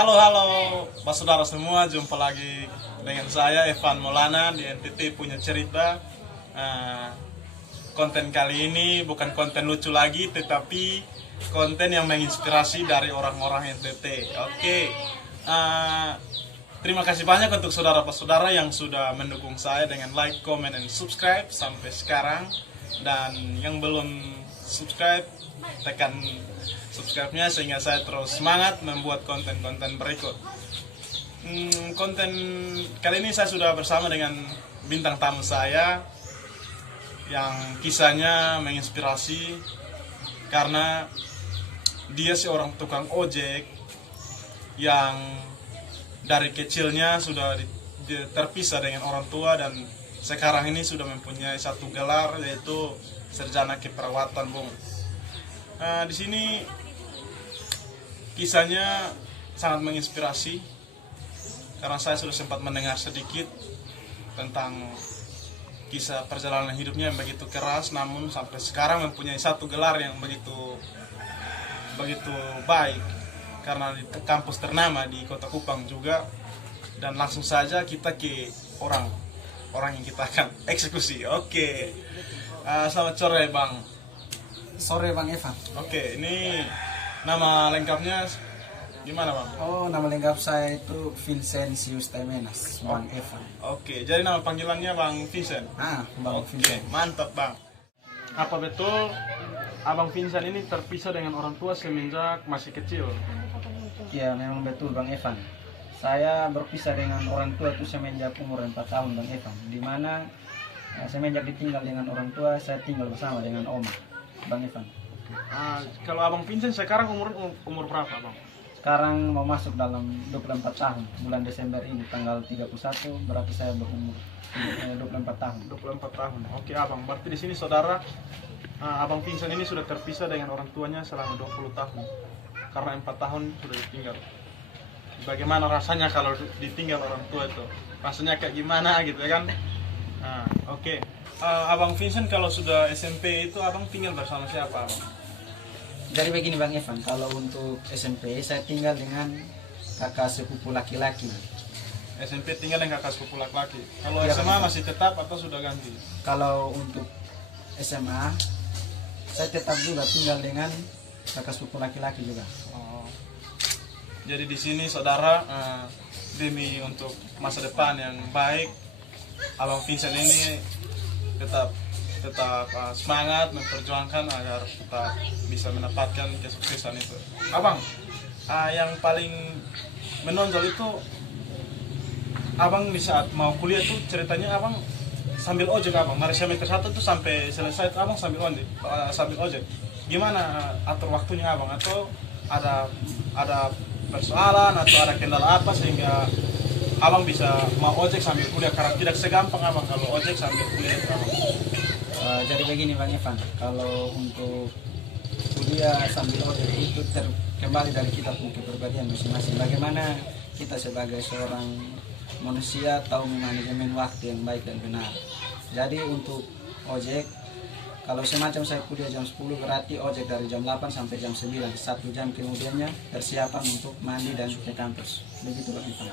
Halo, Mas saudara semua, jumpa lagi dengan saya Evan Maulana di NTT Punya Cerita. Konten kali ini bukan konten lucu lagi, tetapi konten yang menginspirasi dari orang-orang NTT. Oke, terima kasih banyak untuk saudara-saudara yang sudah mendukung saya dengan like, comment, dan subscribe sampai sekarang. Dan yang belum subscribe, tekan subscribe-nya sehingga saya terus semangat membuat konten-konten berikut. Konten kali ini saya sudah bersama dengan bintang tamu saya yang kisahnya menginspirasi karena dia seorang tukang ojek yang dari kecilnya sudah terpisah dengan orang tua dan sekarang ini sudah mempunyai satu gelar, yaitu sarjana keperawatan, Bung. Di sini kisahnya sangat menginspirasi karena saya sudah sempat mendengar sedikit tentang kisah perjalanan hidupnya yang begitu keras, namun sampai sekarang mempunyai satu gelar yang begitu baik karena di kampus ternama di Kota Kupang juga. Dan langsung saja kita ke orang yang kita akan eksekusi. Oke. Selamat sore, Bang. Sore Bang Evan. Oke, ini nama lengkapnya gimana, Bang? Oh, nama lengkap saya itu Vincentius Temenas, Bang Evan. Oke, jadi nama panggilannya Bang Vincent. Bang Oke, Vincent. mantap, Bang. Apa betul Abang Vincent ini terpisah dengan orang tua semenjak masih kecil? Ya, memang betul Bang Evan. Saya berpisah dengan orang tua itu semenjak umur 4 tahun Bang Evan. Di mana semenjak ditinggal dengan orang tua, saya tinggal bersama dengan oma, Bang Evan. Kalau Abang Vincent sekarang umur berapa, Bang? Sekarang mau masuk dalam 24 tahun. Bulan Desember ini tanggal 31 berarti saya berumur 24 tahun. 24 tahun. Oke, Abang. Berarti di sini saudara, Abang Vincent ini sudah terpisah dengan orang tuanya selama 20 tahun. Karena 4 tahun sudah ditinggal. Bagaimana rasanya kalau ditinggal orang tua itu? Rasanya kayak gimana gitu kan? Oke. Abang Vincent kalau sudah SMP itu Abang tinggal bersama siapa, Abang? Jadi begini Bang Evan, kalau untuk SMP saya tinggal dengan kakak sepupu laki-laki. SMP tinggal dengan kakak sepupu laki-laki. Kalau Ya, SMA Bang. masih tetap atau sudah ganti? Kalau untuk SMA saya tetap juga tinggal dengan kakak sepupu laki-laki juga. Oh. Jadi di sini saudara, demi untuk masa depan yang baik, Abang Vincent ini tetap semangat memperjuangkan agar kita bisa mendapatkan kesuksesan itu. Abang, yang paling menonjol itu Abang di saat mau kuliah tuh ceritanya Abang sambil ojek, Abang. Dari semester 1 tuh sampai selesai itu Abang sambil ojek. Gimana atur waktunya, Abang? Atau ada persoalan atau ada kendala apa sehingga Abang bisa mau ojek sambil kuliah? Karena tidak segampang, Abang, kalau ojek sambil kuliah, Abang. Jadi begini Bang Evan, kalau untuk kuliah sambil ojek itu kembali dari kita punya kepribadian masing-masing. Bagaimana kita sebagai seorang manusia tahu memanajemen waktu yang baik dan benar. Jadi untuk ojek, kalau semacam saya kuliah jam 10 berarti ojek dari jam 8 sampai jam 9. 1 jam kemudiannya persiapan untuk mandi dan ke kampus. Begitu Bang Evan.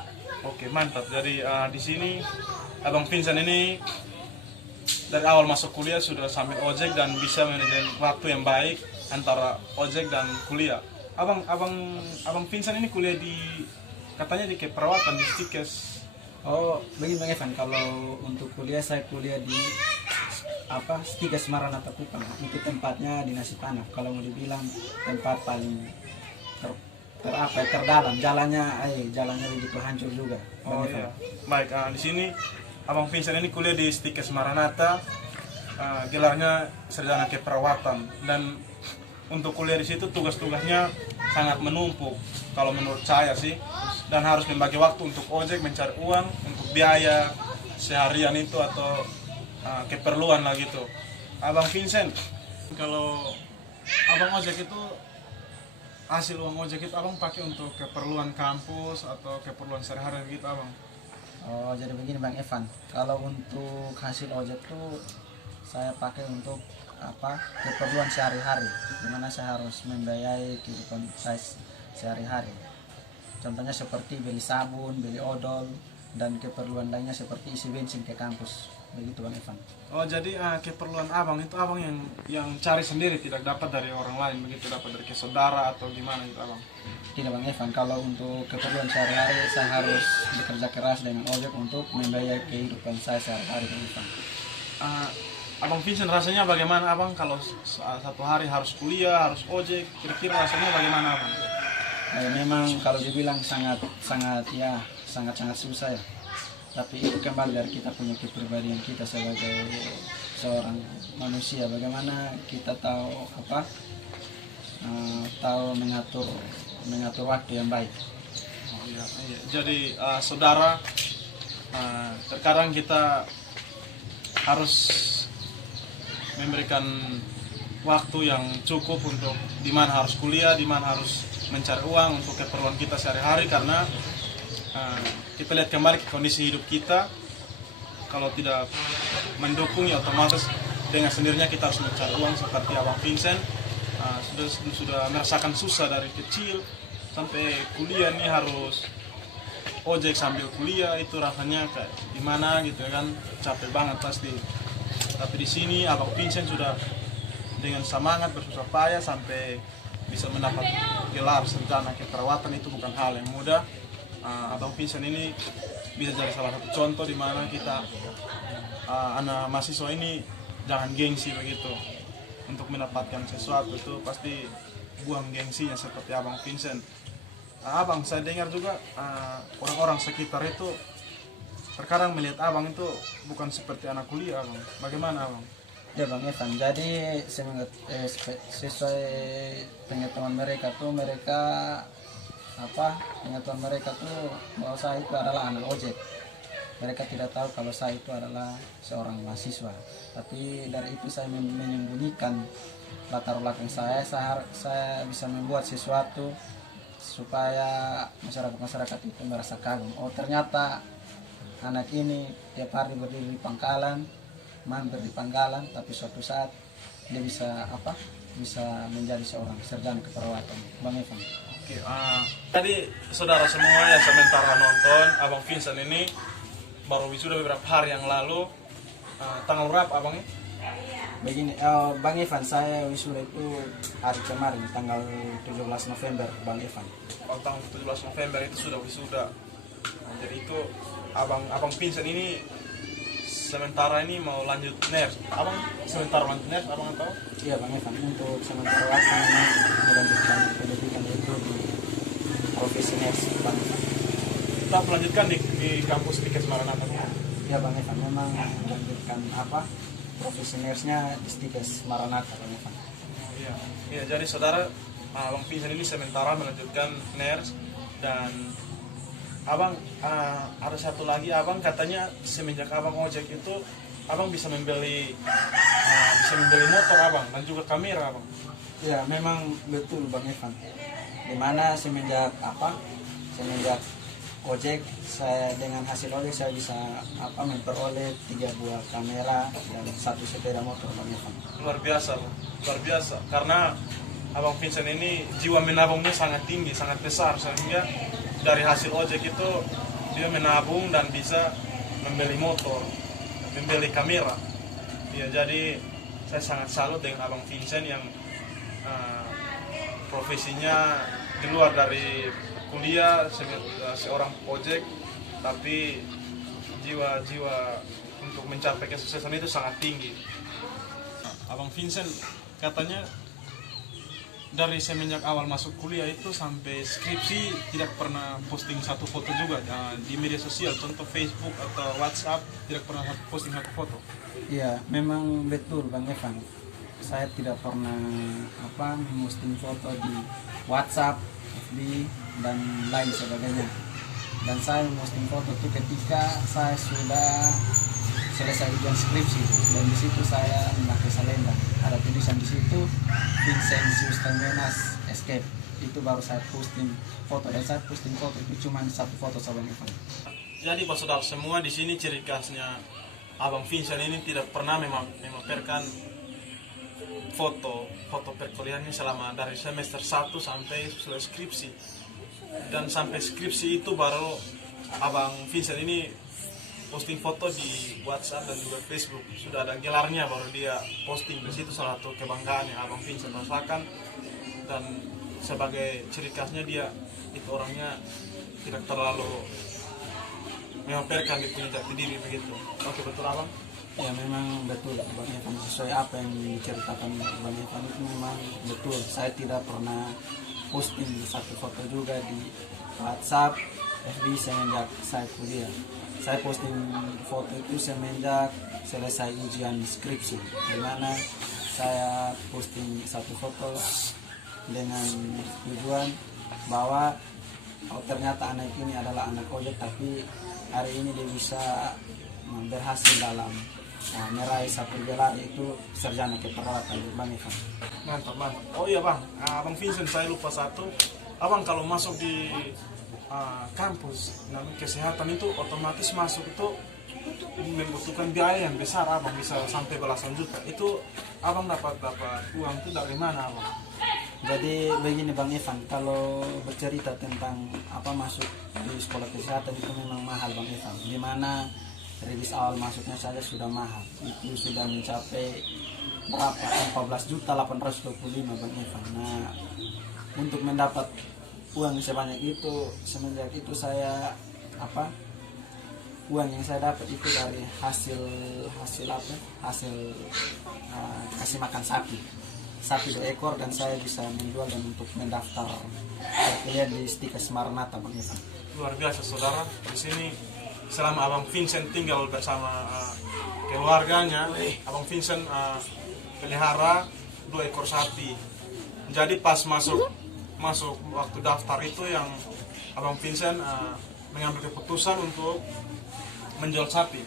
Oke, mantap. Jadi di sini Abang Vincent ini dari awal masuk kuliah sudah sambil ojek dan bisa manajemen waktu yang baik antara ojek dan kuliah. Abang Vincent ini kuliah katanya di keperawatan di Stikes. Oh, begini Bang Evan, kalau untuk kuliah saya kuliah di Stikes Maranatha Kupang. Itu tempatnya di Nasipanah. Kalau mau dibilang tempat paling terdalam, jalannya begitu hancur juga. Oh Bang Evan. iya. Baik, di sini Abang Vincent ini kuliah di Stikes Maranatha, gelarnya sarjana keperawatan, dan untuk kuliah di situ tugas-tugasnya sangat menumpuk kalau menurut saya sih, dan harus membagi waktu untuk ojek mencari uang untuk biaya seharian itu atau keperluan lah gitu. Abang Vincent, kalau Abang ojek itu hasil uang ojek itu Abang pakai untuk keperluan kampus atau keperluan sehari-hari gitu, Abang? Oh, jadi begini Bang Evan, kalau untuk hasil ojek tuh saya pakai untuk keperluan sehari-hari, dimana saya harus membiayai kehidupan saya sehari-hari. Contohnya seperti beli sabun, beli odol, dan keperluan lainnya seperti isi bensin ke kampus. Begitu Bang Evan. Oh jadi keperluan abang itu abang yang cari sendiri, tidak dapat dari orang lain begitu, dapat dari saudara atau gimana gitu abang? Tidak Bang Evan, kalau untuk keperluan sehari-hari saya harus bekerja keras dengan ojek untuk membiayai kehidupan saya sehari-hari Bang Evan. Abang Vincent rasanya bagaimana abang kalau satu hari harus kuliah, harus ojek, kira-kira rasanya bagaimana abang? Memang kalau dibilang sangat susah ya. Tapi itu kembali dari kita punya kepribadian kita sebagai seorang manusia. Bagaimana kita tahu tahu mengatur waktu yang baik. Oh, iya. Jadi saudara, terkadang kita harus memberikan waktu yang cukup untuk di mana harus kuliah, di mana harus mencari uang untuk keperluan kita sehari-hari, karena kita lihat kembali ke kondisi hidup kita. Kalau tidak mendukung ya otomatis dengan sendirinya kita harus mencari uang. Seperti Abang Vincent sudah merasakan susah dari kecil sampai kuliah nih harus ojek sambil kuliah, itu rasanya kayak gimana gitu kan, capek banget pasti. Tapi di sini Abang Vincent sudah dengan semangat bersusah payah sampai bisa mendapat gelar sarjana keperawatan. Itu bukan hal yang mudah. Abang Vincent ini bisa jadi salah satu contoh di mana kita anak mahasiswa ini jangan gengsi begitu untuk mendapatkan sesuatu, itu pasti buang gengsinya seperti Abang Vincent. Abang, saya dengar juga orang-orang sekitar itu terkadang melihat abang itu bukan seperti anak kuliah, abang. Bagaimana abang? Ya Bang Evan, jadi sesuai pengetahuan mereka tuh pengetahuan mereka tuh bahwa saya itu adalah anak ojek. Mereka tidak tahu kalau saya itu adalah seorang mahasiswa. Tapi dari itu saya menyembunyikan latar belakang saya bisa membuat sesuatu supaya masyarakat itu merasa kagum. Oh ternyata anak ini tiap hari berdiri di pangkalan, mampir di pangkalan, tapi suatu saat dia bisa menjadi seorang sarjana keperawatan. Bang Evan. Oke, tadi saudara semua yang sementara nonton, Abang Vincent ini baru wisuda beberapa hari yang lalu. Tanggal berapa abangnya? Begini, Bang Evan, saya wisuda itu hari kemarin, tanggal 17 November, Bang Evan. Oh, tanggal 17 November itu sudah wisuda. Jadi itu Abang Vincent ini sementara ini mau lanjut ners. Abang sementara lanjut ners, abang tahu? Iya Bang Evan, untuk sementara waktu memang melanjutkan pendidikan itu di profesi ners, Bang Evan. Kita melanjutkan di kampus Stikes Maranatha. Iya Bang Evan, memang melanjutkan profesi nersnya di Stikes Maranatha, Bang Evan. Iya, jadi saudara, Abang Vincent ini sementara melanjutkan ners. Dan abang ada satu lagi, abang katanya semenjak abang ojek itu abang bisa membeli motor abang dan juga kamera abang. Ya memang betul Bang Evan, dimana semenjak ojek, saya dengan hasil ojek saya bisa memperoleh 3 buah kamera dan 1 sepeda motor Bang Evan. Luar biasa karena Abang Vincent ini jiwa menabungnya sangat tinggi, sangat besar, sehingga dari hasil ojek itu dia menabung dan bisa membeli motor, membeli kamera. Ya, jadi saya sangat salut dengan Abang Vincent yang profesinya di luar dari kuliah seorang ojek, tapi jiwa untuk mencapai kesuksesan itu sangat tinggi. Abang Vincent katanya dari semenjak awal masuk kuliah itu sampai skripsi tidak pernah posting satu foto juga di media sosial, contoh Facebook atau WhatsApp, tidak pernah posting satu foto. Iya, memang betul Bang Evan. Saya tidak pernah memposting foto di WhatsApp, FB dan lain sebagainya. Dan saya memposting foto itu ketika saya sudah selesai ujian skripsi, dan di situ saya memakai selendang. Ada tulisan di situ Vincentius Temenas Escape. Itu baru saya posting foto, dan saya posting foto itu cuma 1 foto saja Bang Evan. Jadi Pak Saudara semua, di sini ciri khasnya Abang Vincent ini tidak pernah memamerkan foto perkuliahannya selama dari semester 1 sampai selesai skripsi. dan sampai skripsi itu baru Abang Vincent ini posting foto di WhatsApp dan juga Facebook. Sudah ada gelarnya baru dia posting. Di situ salah satu kebanggaan yang Abang Vincent rasakan, dan sebagai ciri khasnya dia itu orangnya tidak terlalu memamerkan gitu jati diri begitu. Oke, betul Abang? Ya memang betul Bang Evan, sesuai apa yang diceritakan Bang Evan itu memang betul. Saya tidak pernah posting satu foto juga di WhatsApp, FB semenjak saya kuliah. Saya posting foto itu semenjak selesai ujian skripsi, di mana saya posting satu foto dengan tujuan bahwa oh, ternyata anak ini adalah anak ojek, tapi hari ini dia bisa berhasil dalam meraih satu gelar, yaitu sarjana keperawatan. Bang Evan. Mantap, mantap. Oh iya Bang, Abang Vincent saya lupa satu. Abang kalau masuk di kampus kesehatan itu otomatis masuk itu membutuhkan biaya yang besar, Abang bisa sampai belasan juta. Itu Abang dapat uang itu dari mana Abang? Jadi begini Bang Evan, kalau bercerita tentang apa masuk di sekolah kesehatan itu memang mahal Bang Evan. Dimana rilis awal masuknya saja sudah mahal, itu sudah mencapai berapa? 14.825 Bang Evan. Nah, untuk mendapat uang sebanyak itu, semenjak itu saya uang yang saya dapat itu dari hasil kasih makan sapi 2 ekor, dan saya bisa menjual dan untuk mendaftar kuliah di Stikes Maranatha Bang Evan. Luar biasa saudara, di sini selama Abang Vincent tinggal bersama keluarganya, Abang Vincent pelihara 2 ekor sapi. Jadi pas masuk waktu daftar itu yang Abang Vincent mengambil keputusan untuk menjual sapi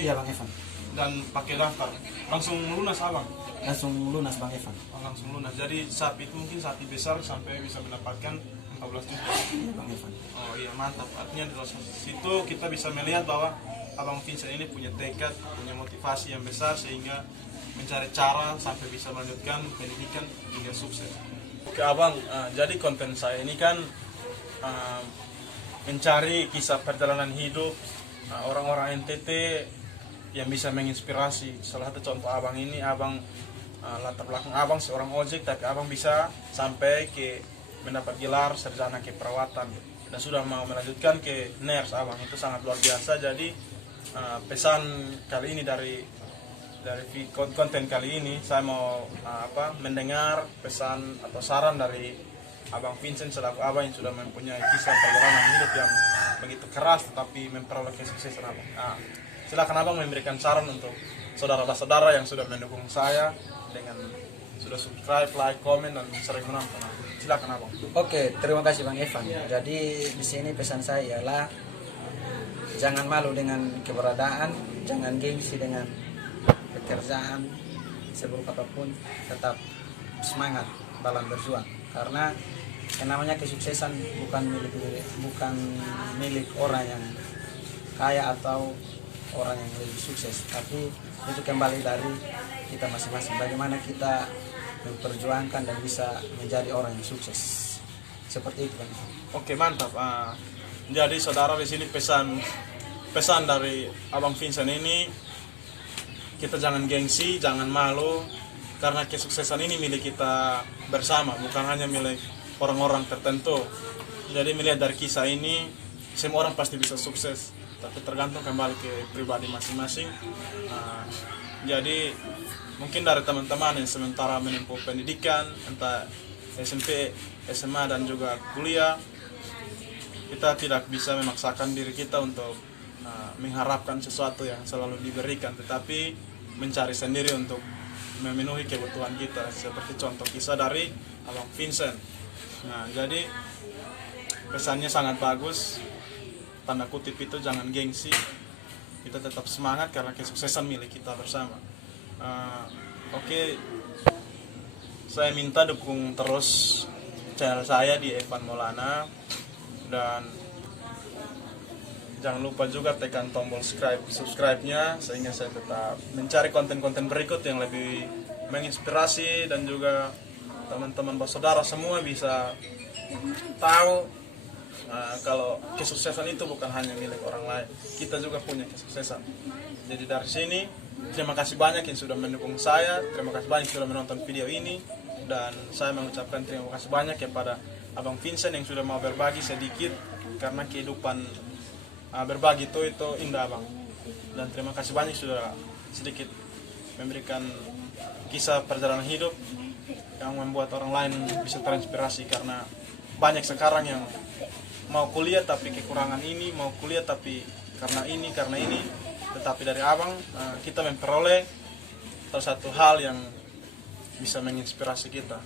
Iya Bang Evan, dan pakai daftar langsung lunas Abang. langsung lunas Bang Evan. Langsung lunas. Jadi sapi itu mungkin sapi besar sampai bisa mendapatkan 14 juta. Iya Bang Evan. Oh iya, mantap. Artinya dari situ kita bisa melihat bahwa Abang Vincent ini punya tekad, punya motivasi yang besar sehingga mencari cara sampai bisa melanjutkan pendidikan hingga sukses. Oke Abang, jadi konten saya ini kan mencari kisah perjalanan hidup orang-orang NTT yang bisa menginspirasi. Salah satu contoh Abang ini, Abang latar belakang Abang seorang ojek, tapi Abang bisa sampai ke mendapat gelar sarjana keperawatan dan sudah mau melanjutkan ke nurse. Abang itu sangat luar biasa. Jadi pesan kali ini dari konten kali ini saya mau mendengar pesan atau saran dari Abang Vincent selaku Abang yang sudah mempunyai kisah perjalanan hidup yang begitu keras tetapi memperoleh kesuksesan Abang. Silakan Abang memberikan saran untuk saudara-saudara yang sudah mendukung saya dengan sudah subscribe, like, komen, dan sering menonton. Silakan Abang. Oke, terima kasih Bang Evan. Jadi di sini pesan saya ialah jangan malu dengan keberadaan, jangan gengsi dengan pekerjaan, seburuk apapun tetap semangat dalam berjuang. Karena yang namanya kesuksesan bukan milik orang yang kaya atau orang yang lebih sukses, tapi itu kembali dari kita masing-masing, bagaimana kita memperjuangkan dan bisa menjadi orang yang sukses. Seperti itu Bang. Oke, mantap. Jadi saudara, di sini pesan dari Abang Vincent ini, kita jangan gengsi, jangan malu, karena kesuksesan ini milik kita bersama, bukan hanya milik orang-orang tertentu. Jadi melihat dari kisah ini, semua orang pasti bisa sukses, tapi tergantung kembali ke pribadi masing-masing. Jadi mungkin dari teman-teman yang sementara menempuh pendidikan, entah SMP, SMA, dan juga kuliah, kita tidak bisa memaksakan diri kita untuk mengharapkan sesuatu yang selalu diberikan, tetapi mencari sendiri untuk memenuhi kebutuhan kita, seperti contoh kisah dari Abang Vincent. Nah, jadi pesannya sangat bagus, tanda kutip itu jangan gengsi, kita tetap semangat karena kesuksesan milik kita bersama. Oke, saya minta dukung terus channel saya di Evan Maulana, dan jangan lupa juga tekan tombol subscribe-nya sehingga saya tetap mencari konten-konten berikut yang lebih menginspirasi dan juga teman-teman saudara semua bisa tahu kalau kesuksesan itu bukan hanya milik orang lain, kita juga punya kesuksesan. Jadi dari sini terima kasih banyak yang sudah mendukung saya, terima kasih banyak yang sudah menonton video ini, dan saya mengucapkan terima kasih banyak kepada Abang Vincent yang sudah mau berbagi sedikit, karena kehidupan berbagi itu indah Abang. Dan terima kasih banyak sudah sedikit memberikan kisah perjalanan hidup yang membuat orang lain bisa terinspirasi, karena banyak sekarang yang mau kuliah tapi kekurangan ini, mau kuliah tapi karena ini, tetapi dari Abang kita memperoleh salah satu hal yang bisa menginspirasi kita.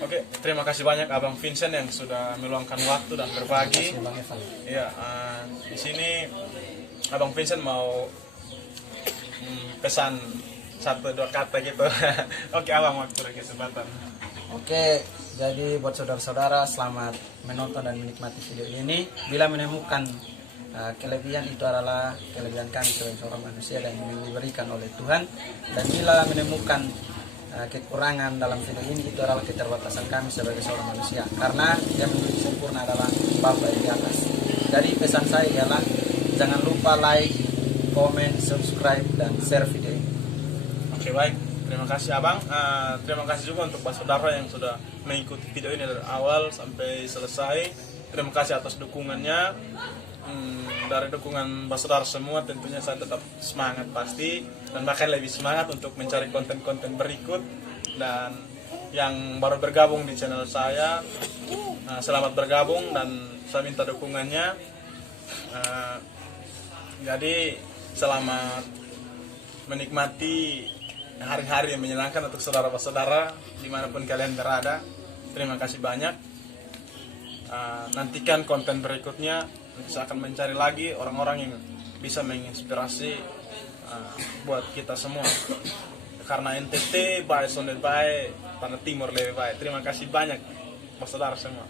Oke, terima kasih banyak Abang Vincent yang sudah meluangkan waktu dan berbagi. Terima kasih Bang Evan. Iya, di sini Abang Vincent mau pesan 1-2 kata gitu. Oke, Abang, waktu dan kesempatan. Oke, jadi buat saudara-saudara, selamat menonton dan menikmati video ini. Bila menemukan kelebihan, itu adalah kelebihan kami sebagai seorang manusia dan yang diberikan oleh Tuhan. Dan bila menemukan kekurangan dalam video ini, itu adalah keterbatasan kami sebagai seorang manusia, karena yang menjadi sempurna adalah Bapa yang di atas. Jadi pesan saya ialah jangan lupa like, comment, subscribe, dan share video ini. Oke, baik. Terima kasih Abang. Terima kasih juga untuk saudara yang sudah mengikuti video ini dari awal sampai selesai. Terima kasih atas dukungannya. Dari dukungan saudara semua tentunya saya tetap semangat pasti, dan bahkan lebih semangat untuk mencari konten-konten berikut. Dan yang baru bergabung di channel saya, selamat bergabung dan saya minta dukungannya. Jadi selamat menikmati hari-hari yang menyenangkan untuk saudara-saudara dimanapun kalian berada. Terima kasih banyak. Nantikan konten berikutnya. Saya akan mencari lagi orang-orang yang bisa menginspirasi buat kita semua. Karena NTT baik, Sondet baik, Tanah Timur lebih baik. Terima kasih banyak saudara semua.